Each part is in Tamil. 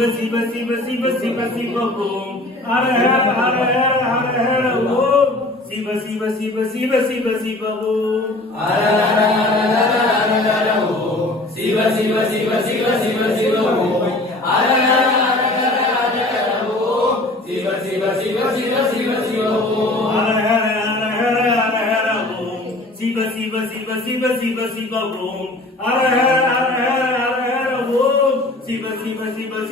சிவ சிவ சிவ சிவ சிவ சிவ ஓம் ஹர ஹர ஹர ஹர ஹர ஹர ஓம் சிவ சிவ சிவ சிவ சிவ சிவ ஓம் சிவ சிவ சிவ சிவ சிவ சிவ ஓம் ஹர ஹர ஹர ஹர ஹர ஹர ஓம் சிவ சிவ சிவ சிவ சிவ சிவ ஓம் ஹர ஹர ஹர ஹர ஹர ஹர ஓம் சிவ சிவ சிவ சிவ சிவ சிவ ஓம் ஹர ஹர ஹர ஹர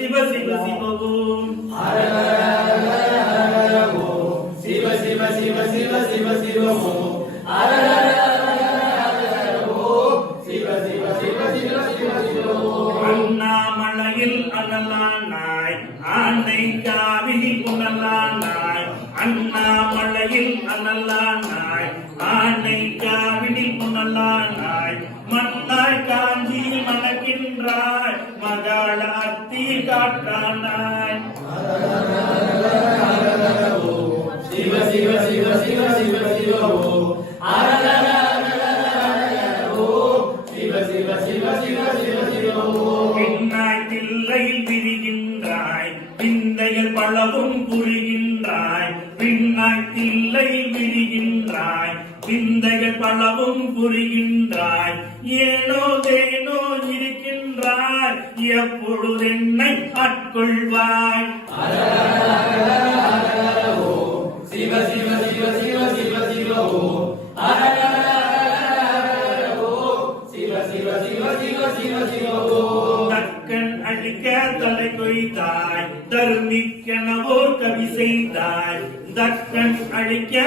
சிவ சிவ சிவோம் ஹர ஹர ஹர ஹர ஓம் சிவ சிவ சிவ சிவ சிவ சிவ ஓம் ஹர ஹர ஹர ஹர ஓம் சிவ சிவ சிவ சிவ சிவ சிவ ஓம் அண்ணாமலையில் அண்ணலானாய் ஆண்டை காவிரி புனலானாய் அண்ணாமலையில் அண்ணலானாய் காட்டானாய் சிவ சிவ சிவ சிவ சிவ சிவ ஓம் பின்னாய் தில்லையில் பலவும் புரிகின்றாய் பின்னாய் தில்லையில் சிந்தைகள் பலவும் புரிகின்றாய். ஏனோ தேனோ இருக்கின்றாய். எப்பொழுது என்னை ஆட்கொள்வாய்? சிவ சிவ சிவ சிவ சிவ சிவ ஓம் ஹர தலை கொய்தாய். தர்மிக்கனவோ கவி செய்தாய். தக்கன் அழிக்க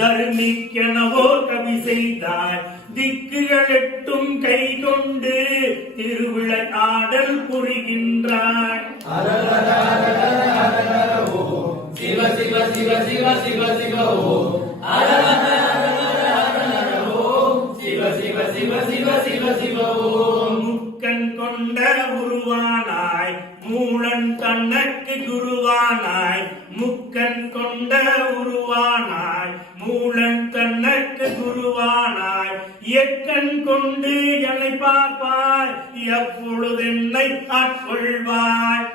தர்மிக்கனவோ கவி செய்தாய் திக்குகள் எட்டும் கை கொண்டு திருவிழை ஆடல் ஓம் சிவ சிவ சிவ சிவ சிவ சிவ ஓம் எக்கண் கொண்டு என்னை பார்ப்பாய். எப்பொழுது என்னை ஆட்கொள்வாய்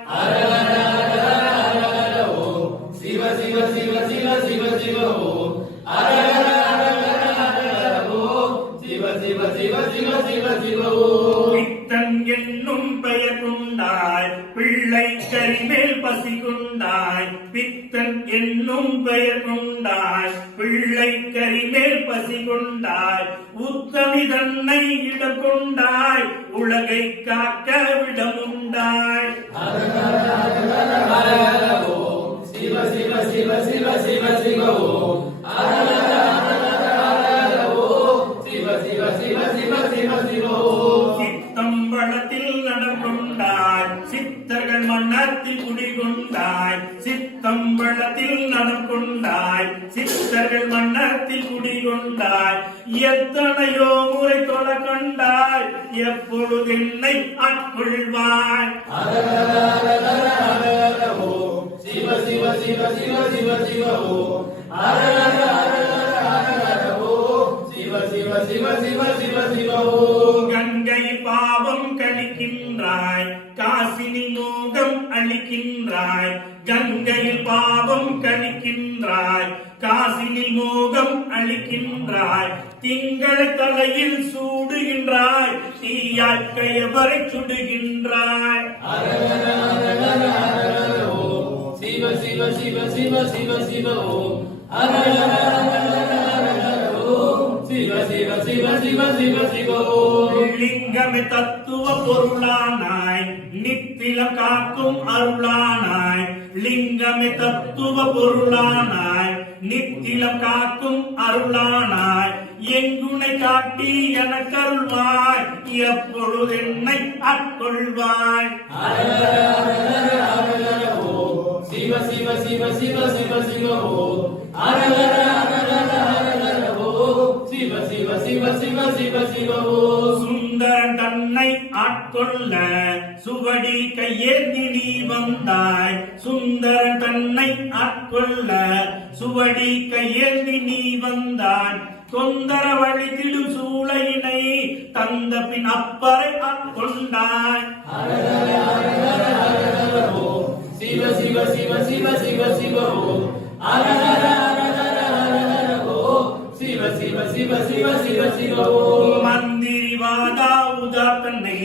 சிவ சிவ சிவ சிவ சிவ சிவ ஓம் சிவ சிவ சிவ சிவ சிவ சிவ ஓம் பித்தன் என்னும் பெயர் கொண்டாய் பிள்ளை கரிமேல் பசி கொண்டாய் பித்தன் என்னும் பெயர் கொண்டாய் பிள்ளை கரிமேல் பசி கொண்டாய் உத்தமி தன்னை இடம் கொண்டாய் உலகை காக்க விடம் உண்டாய் சிவ சிவ சிவ சிவ சிவ சிவ ஓம் சிவ சிவ சிவ சிவ சிவ சிவ நடக்கொண்டாய் சித்தர்கள் மன்னத்தில் குடிகொண்டாய் சித்தம்பளத்தில் நடக்கொண்டாய் சித்தர்கள் மன்னத்தில் குடிகொண்டாய் எத்தனையோ முறை தொட கண்டாய் எப்பொழுது என்னை ஆட்கொள்வாய்? ஹர சிவ சிவ சிவ சிவ சிவ சிவ ஓம் சிவ சிவ சிவ சிவ சிவ சிவ ஓம் காசினி மோகம் அளிக்கின்றாய். கங்கையில் பாவம் கழிக்கின்றாய். காசினி மோகம் அளிக்கின்றாய். திங்களை தலையில் சூடுகின்றாய். தீயாய் கயவரை சுடுகின்றாய். ஹர சிவ சிவ சிவ சிவ சிவ சிவ ஓம் சிவ சிவ சிவ சிவ சிவ சிவ லிங்கமே தத்துவ பொருளானாய் நித்திலம் காக்கும் அருளானாய் லிங்கமே தத்துவ பொருளானாய் நித்திலம் காக்கும் அருளானாய் எங்குனை காட்டி எனக்கருள்வாய் எப்பொழுது என்னை ஓம் சிவ சிவ சிவ சிவ சிவ சிவ ஓம் ஹர சிவ சிவ சிவ சிவ சிவ சுந்தரன் தன்னை ஆட்கொள்ள சுவடி கையேந்தி நீ வந்தாய். சுந்தரன் தன்னை ஆட்கொள்ள சுவடி கையேந்தி நீ வந்தாய். தொந்தர வழித்திடும் சூளையினை தந்த பின் அப்பறை ஆட்கொண்டாய். ஹர ஹர சிவ சிவ சிவ சிவ ஓம் சிவ சிவ சிவ சிவ சிவ ஓம் மந்திரிவாதா உதாத்தன்னை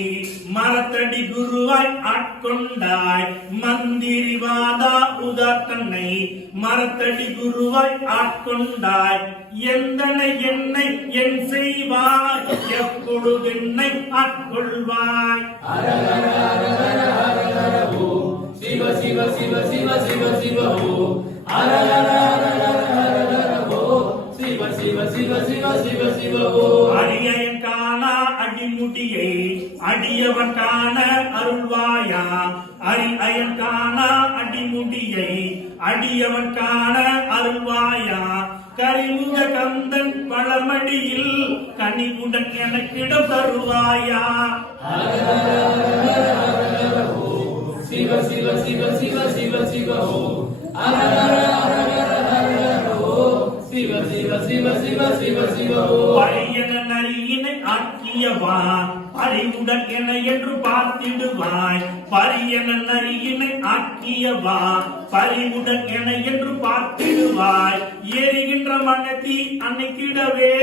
மரத்தடி குருவாய் ஆட்கொண்டாய். மந்திரிவாதா உதாத்தன்னை மரத்தடி குருவாய் ஆட்கொண்டாய். எந்தனை என்னை என் செய்வாய்? எப்பொழுது என்னை ஆட்கொள்வாய்? சிவ சிவ சிவ சிவ சிவ சிவ ஹர ஹர ஹர ஓம் சிவ சிவ சிவ சிவ சிவ சிவ ஓம் அடியன் காணா அடிமுடியை அடியவன் காண அருள்வாயா அரி அயன் காணா அடிமுடியை அடியவன் காண அருள்வாயா கரிமுக கந்தன் பழமடியில் கனிவுடன் எனக்கிடம் தருவாயா சிவ சிவ சிவ சிவ சிவ சிவ ஓம் ஹர ஹர சிவ சிவ சிவ சிவ சிவ சிவ பழையன நரியினை ஆக்கியவா அறிவுடன் என என்று பார்த்திடுவாய் பரியன நரியினை ஆக்கியவா பறிவுடன் என என்று பார்த்திடுவாய் எரிகின்ற மனத்தி அன்னைக்கிடவே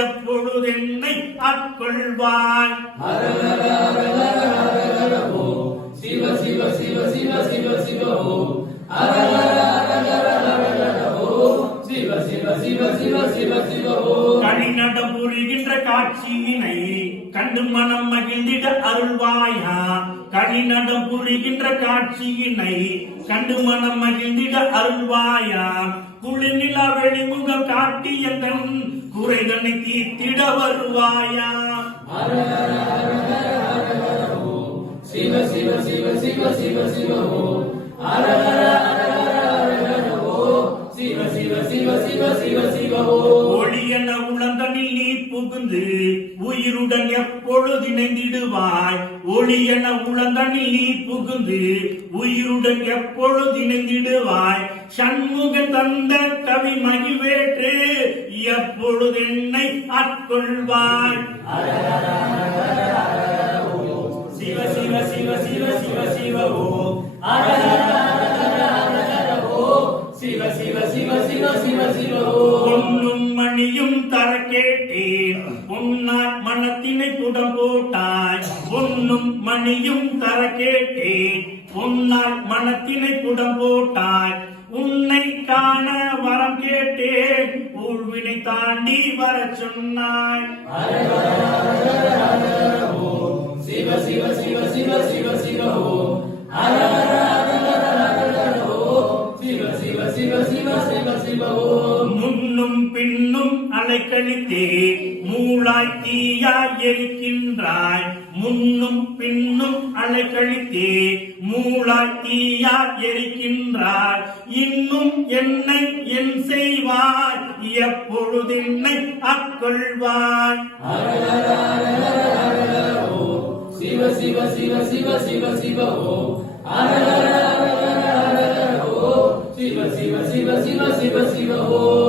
எப்பொழுது என்னை ஆட்கொள்வாய் சிவ சிவ சிவ சிவ சிவ சிவ சிவ சிவ சிவ சிவ சிவ சிவ ஓம் கடிநடம் புரிகின்ற காட்சியினை கண்டு மனம் மகிழ்ந்திட அருள்வாயா? கடிநடம் புரிகின்ற காட்சியினை கண்டு மனம் மகிழ்ந்திட அருள்வாயா? குளிர்நிலா வெளிமுகம் காட்டிய தன் குறைதனை தீர்த்திட வருவாயா? சிவ சிவ சிவ சிவ சிவ சிவ ஹர ஹர ஹர ஒளியன உளந்தனில் நீ புகுந்து உயிருடன் எப்பொழுது இணைந்திடுவாய் ஒளியன உளந்தனில் நீ புகுந்து உயிருடன் எப்பொழுது இணைந்திடுவாய் சண்முகன் தந்த கவி மகிழ்வேற்று எப்பொழுது என்னை ஆட்கொள்வாய் சிவ சிவ சிவ சிவ சிவ சிவ ஓம் பொன்னும் மணியும் தர கேட்டேன் பொன்னாய் மனத்தினை புடம் போட்டாய் பொன்னும் மணியும் தர கேட்டேன் பொன்னாய் மனத்தினை புடம் போட்டாய் உன்னை காண வரம் கேட்டேன் ஊழ்வினை தாண்டி வர சொன்னாய் சிவ சிவ சிவ சிவ சிவ சிவ ஓம் முன்னும் பின்னும் அலைக்கழித்தே மூளாய் தீயாய் எரிக்கின்றாய் முன்னும் பின்னும் அலைக்கழித்தே மூளாய் தீயாய் எரிக்கின்றாய் இன்னும் என்னை என் செய்வாய் எப்பொழுது என்னை அக்கொள்வாய் சிவ சிவ சிவ சிவ சிவ சிவ ஓம் ஹர ஹர ஹர ஹர ஹர ஹர ஓம் சிவ